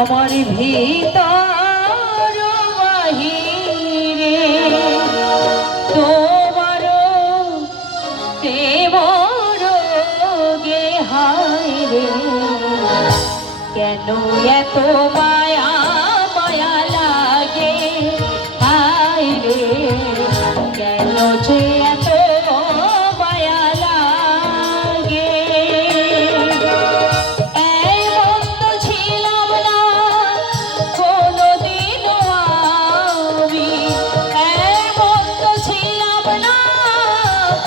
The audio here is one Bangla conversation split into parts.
আমার ভিতর বাহিরে তোমার প্রেমর গে হায় রে, কেন এত মায়া মায়া লাগে হায় রে, কেন যে এত মায়া লাগে। এমন তো ছিলাম না কোনোদিনও আমি, এমন তো ছিলাম না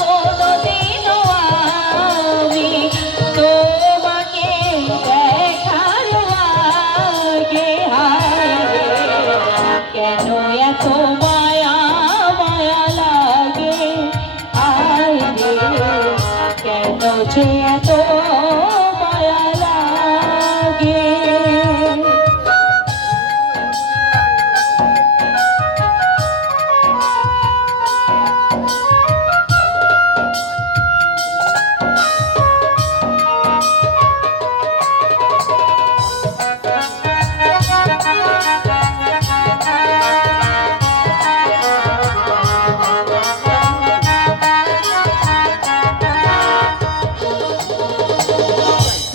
কোনোদিনও আমি, তোমাকে দেখার আগে হায় রে, কেন এত মায়া মায়া লাগে হায় রে, কেন যে এত মায়া লাগে।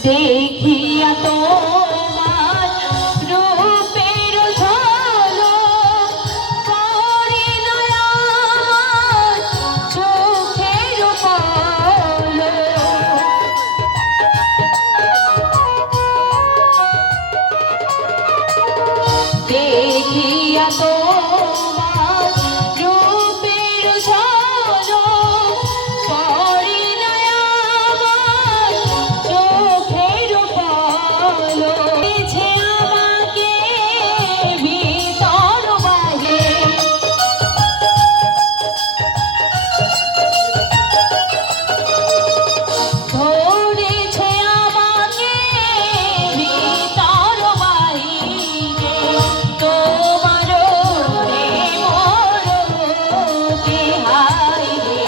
দেখিয়া তোমার রূপের ঝলক পড়িল আমার চোখের পলক, দেখিয়া তোমার রূপের ঝলক পড়িল আমার চোখের পলক, যে আমাকে ভিতর বাহিরে ধরেছে আমাকে ভিতর বাহিরে, তোমার প্রেমর গে হায় রে,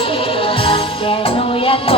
কেন এত